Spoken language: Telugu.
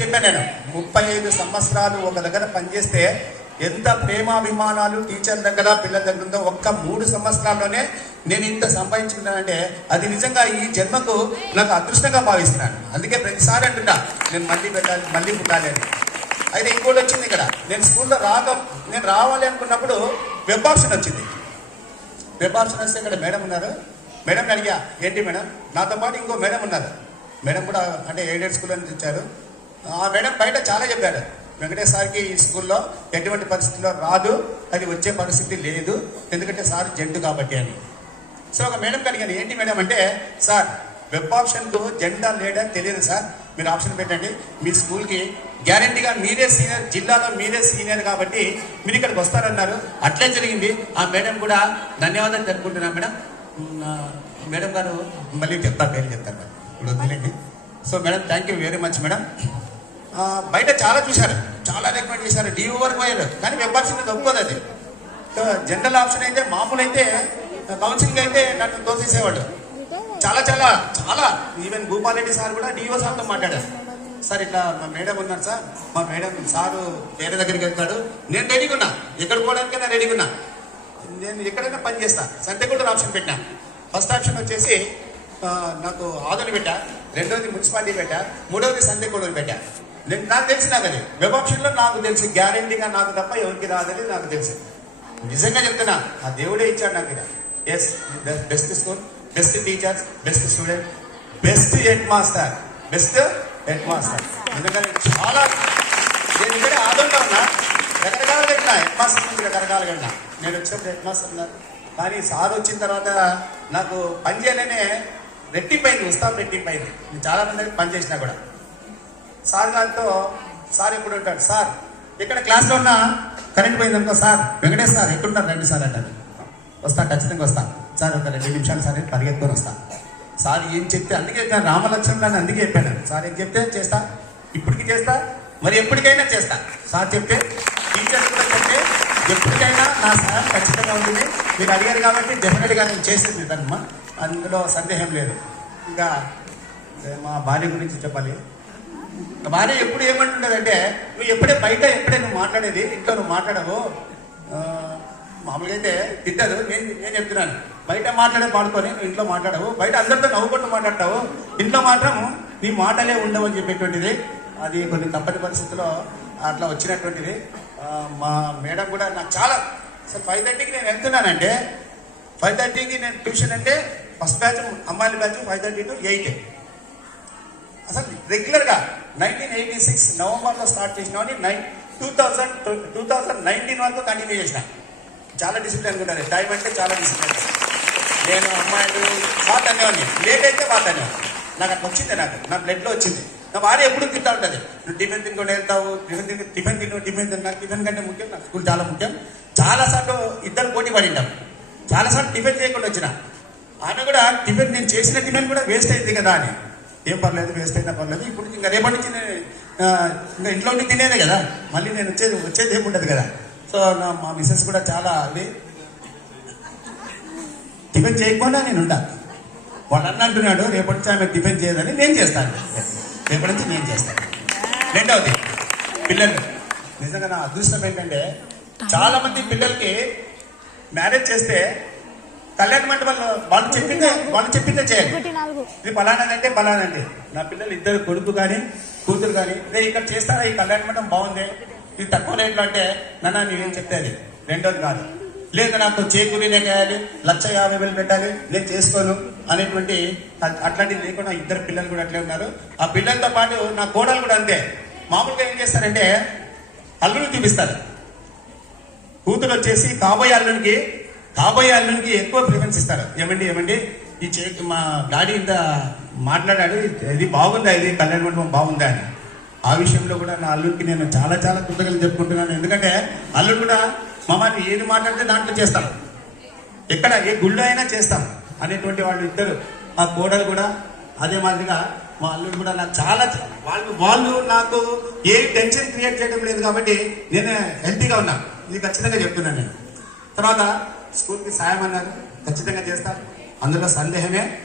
చెప్పాను నేను 35 సంవత్సరాలు ఒక దగ్గర పనిచేస్తే ఎంత ప్రేమాభిమానాలు టీచర్ దగ్గర పిల్లల దగ్గర ఉందో ఒక్క 3 సంవత్సరాల్లోనే నేను ఇంత సంపాదించుకున్నానంటే అది నిజంగా ఈ జన్మకు నాకు అదృష్టంగా భావిస్తున్నాను. అందుకే ప్రతిసారి అంటున్నా నేను మళ్ళీ పెట్టాలి, మళ్ళీ పుట్టాలి అని. అయితే ఇంకోటి వచ్చింది ఇక్కడ, నేను స్కూల్లో నేను రావాలి అనుకున్నప్పుడు వెబ్ ఆప్షన్ వచ్చింది. వెబ్ ఆప్షన్ వస్తే ఇక్కడ మేడం ఉన్నారు. మేడం అడిగా, ఏంటి మేడం? నాతో పాటు ఇంకో మేడం ఉన్నారు. మేడం కూడా అంటే ఎయిడెడ్ స్కూల్ నుంచి వచ్చారు. ఆ మేడం బయట చాలా చెప్పారు, వెంకటేష్ సార్కి ఈ స్కూల్లో ఎటువంటి పరిస్థితుల్లో రాదు, అది వచ్చే పరిస్థితి లేదు, ఎందుకంటే సార్ జెండు కాబట్టి అని. సో ఒక మేడంకి అడిగాను, ఏంటి మేడం అంటే, సార్ వెబ్ ఆప్షన్కు జెండా లేడా తెలియదు సార్, మీరు ఆప్షన్ పెట్టండి, మీ స్కూల్కి గ్యారంటీగా మీరే సీనియర్, జిల్లాలో మీరే సీనియర్ కాబట్టి మీరు ఇక్కడికి వస్తారన్నారు. అట్లే జరిగింది. ఆ మేడం కూడా ధన్యవాదాలు జరుపుకుంటున్నాను మేడం. మేడం గారు మళ్ళీ చెప్తారు, పేరు చెప్తారు మేడం, ఇప్పుడు వదిలేండి. So madam thank you very much madam. బయట చాలా చూశారు, చాలా రికమెండ్ చేశారు, డిఓ వరకు పోయారు, కానీ వెబ్ ఆప్షన్ ఒప్పుకోదు అది. జనరల్ ఆప్షన్ అయితే మామూలు అయితే కౌన్సిలింగ్ అయితే నన్ను తోసేసేవాడు. చాలా చాలా చాలా ఈవెన్ భూపాల్ రెడ్డి సార్ కూడా డిఓ సార్తో మాట్లాడారు. సార్ ఇట్లా మా మేడం ఉన్నారు సార్, మా మేడం సారు వేరే దగ్గరికి వెళ్తాడు, నేను రెడీగా ఉన్నా, ఎక్కడికి పోవడానికైనా రెడీగా ఉన్నా, నేను ఎక్కడైనా పని చేస్తా. సంతెగూడూరు ఆప్షన్ పెట్టా. ఫస్ట్ ఆప్షన్ వచ్చేసి నాకు ఆదోని పెట్టా, రెండోది మున్సిపాలిటీ పెట్టా, మూడవది సంతెగూడూరు పెట్టా. నాకు తెలిసి నాకు అది వెబ్ ఆప్షన్లో నాకు తెలిసి గ్యారంటీగా నాకు తప్ప ఎవరికి రాదని నాకు తెలుసు. నిజంగా చెప్తున్నా, ఆ దేవుడే ఇచ్చాడు నాకు. ఇలా yes, best school, best teachers, best student, best headmaster, best headmaster. ఎందుకంటే చాలా నేను ఇక్కడ ఆదోళన ఉన్నా, రకరకాలుగా పెట్టినా హెడ్ మాస్టర్ నుంచి రకరకాలుగా ఉన్నా. నేను వచ్చినప్పుడు హెడ్ మాస్టర్ ఉన్నారు, కానీ సార్ వచ్చిన తర్వాత నాకు పని చేయాలనే రెట్టిపోయింది, ఉత్సాహం రెట్టిపోయింది. నేను చాలా మందికి పని చేసినా కూడా సార్ గారితో, సార్ ఎప్పుడు ఉంటాడు, సార్ ఇక్కడ క్లాస్లో ఉన్న కరెంట్ పోయింది అనుకో, సార్ వెంకటేష్ సార్ ఎక్కడున్నారు రండి సార్ అంటారు. వస్తా, ఖచ్చితంగా వస్తా సార్, ఒక 2 నిమిషాలు సార్ పరిగెత్తుకొని వస్తా. సార్ ఏం చెప్తే, అందుకే రామలక్ష్మణ్ అందుకే చెప్పాను, సార్ ఏం చెప్తే చేస్తా, ఇప్పటికి చేస్తా, మరి ఎప్పటికైనా చేస్తా. సార్ చెప్తే, టీచర్స్ కూడా చెప్తే ఎప్పటికైనా నా సహాయం ఖచ్చితంగా ఉంటుంది. మీరు అడిగారు కాబట్టి డెఫినెట్గా నేను చేసేది తనమ్మా, అందులో సందేహం లేదు. ఇంకా మా భార్య గురించి చెప్పాలి. భార్య ఎప్పుడు ఏమంటుండదంటే, నువ్వు ఎప్పుడే బయట నువ్వు మాట్లాడేది, ఇంట్లో నువ్వు మాట్లాడవు. మామూలుగా అయితే తిట్టదు, నేను చెప్తున్నాను, బయట పాడుకొని నువ్వు ఇంట్లో మాట్లాడవు, బయట అందరితో నవ్వుకుంటూ మాట్లాడతావు, ఇంట్లో మాత్రం నీ మాటలే ఉండవు అని చెప్పేటువంటిది. అది కొన్ని తప్పని పరిస్థితుల్లో అట్లా వచ్చినటువంటిది. మా మేడం కూడా నాకు చాలా, అసలు 5:30కి నేను వెళ్తున్నానంటే, 5:30కి నేను ట్యూషన్ అంటే ఫస్ట్ బ్యాచ్ అమ్మాయిల బ్యాచ్ 5:30 to 8. అసలు రెగ్యులర్గా 1986 నవంబర్లో స్టార్ట్ చేసినామని 2019 వరకు కంటిన్యూ చేసిన. చాలా డిసిప్లిన్ ఉంటారు, టైం అంటే చాలా డిసిప్లిన్. నేను అమ్మాయిలు బాగా ధన్యవాదాన్ని, లేట్ అయితే బాగా ధన్యవాదాలు. నాకు అట్లా వచ్చింది, నా బ్లడ్లో వచ్చింది. నా భార్య ఎప్పుడు తింటా ఉంటుంది, నువ్వు టిఫిన్ తినుకొని వెళ్తావు, టిఫిన్ తిన్నా, టిఫిన్ కంటే ముఖ్యం, నాకు స్కూల్ చాలా ముఖ్యం. చాలాసార్లు ఇద్దరు పోటీ పడింటాం, చాలాసార్లు టిఫిన్ చేయకుండా వచ్చిన. ఆమె కూడా టిఫిన్, నేను చేసిన టిఫిన్ కూడా వేస్ట్ అయింది కదా అని, ఏం పర్లేదు, వేస్ట్ అయినా పర్లేదు, ఇప్పుడు ఇంకా రేపటి నుంచి నేను ఇంకా ఇంట్లో ఉండి తినేదే కదా, మళ్ళీ నేను వచ్చేది ఏముండదు కదా. సో మా మిస్సెస్ కూడా చాలా అది టిఫిన్ చేయకపోయినా నేను ఉంటాను. వాడు అంటున్నాడు రేపటి నుంచి ఆమె టిఫిన్ చేయదని, నేను చేస్తాను, రేపటి నుంచి నేను చేస్తాను. రెండవది పిల్లలు, నిజంగా నా అదృష్టం ఏంటంటే, చాలా మంది పిల్లలకి మ్యారేజ్ చేస్తే కళ్యాణ మండపంలో వాళ్ళు చెప్పిందే చేయాలి, ఇది పలానాదంటే పలానంటే. నా పిల్లలు ఇద్దరు, కొడుకు కానీ కూతురు కానీ, ఇక్కడ చేస్తారా, ఈ కళ్యాణ మండపం బాగుంది, ఇది తక్కువ రేట్లో అంటే, నాన్న నేనేం చెప్తే అది. రెండోది కాదు, లేదు నాకు చేకూరినే చేయాలి, 1,50,000 పెట్టాలి, నేను చేసుకోను అనేటువంటి అట్లాంటివి లేకుండా ఇద్దరు పిల్లలు కూడా అట్లే ఉన్నారు. ఆ పిల్లలతో పాటు నా కోడలు కూడా అంతే. మామూలుగా ఏం చేస్తారంటే అల్లుని చూపిస్తారు, కూతురు వచ్చేసి కాబోయే అల్లునికి ఎక్కువ ప్రిఫరెన్స్ ఇస్తారు. ఏమండి ఈ మా డాడీ ఇంత మాట్లాడాడు, ఇది బాగుందా, ఇది కళ్యాణ మండపం బాగుందా అని. ఆ విషయంలో కూడా నా అల్లుడికి నేను చాలా చాలా కృతజ్ఞతలు చెప్పుకుంటున్నాను. ఎందుకంటే అల్లుడు కూడా మమ్మల్ని ఏది మాట్లాడితే దాంట్లో చేస్తాం, ఎక్కడ ఏ గుళ్ళో అయినా చేస్తాం అనేటువంటి వాళ్ళు ఇద్దరు. ఆ కోడలు కూడా అదే మాదిరిగా, మా అల్లుడు కూడా నాకు చాలా, వాళ్ళు నాకు ఏ టెన్షన్ క్రియేట్ చేయడం లేదు కాబట్టి నేను హెల్తీగా ఉన్నా, ఇది ఖచ్చితంగా చెప్తున్నాను నేను. తర్వాత స్కూల్కి సాయం అన్నారు, ఖచ్చితంగా చేస్తాను, అందులో సందేహమే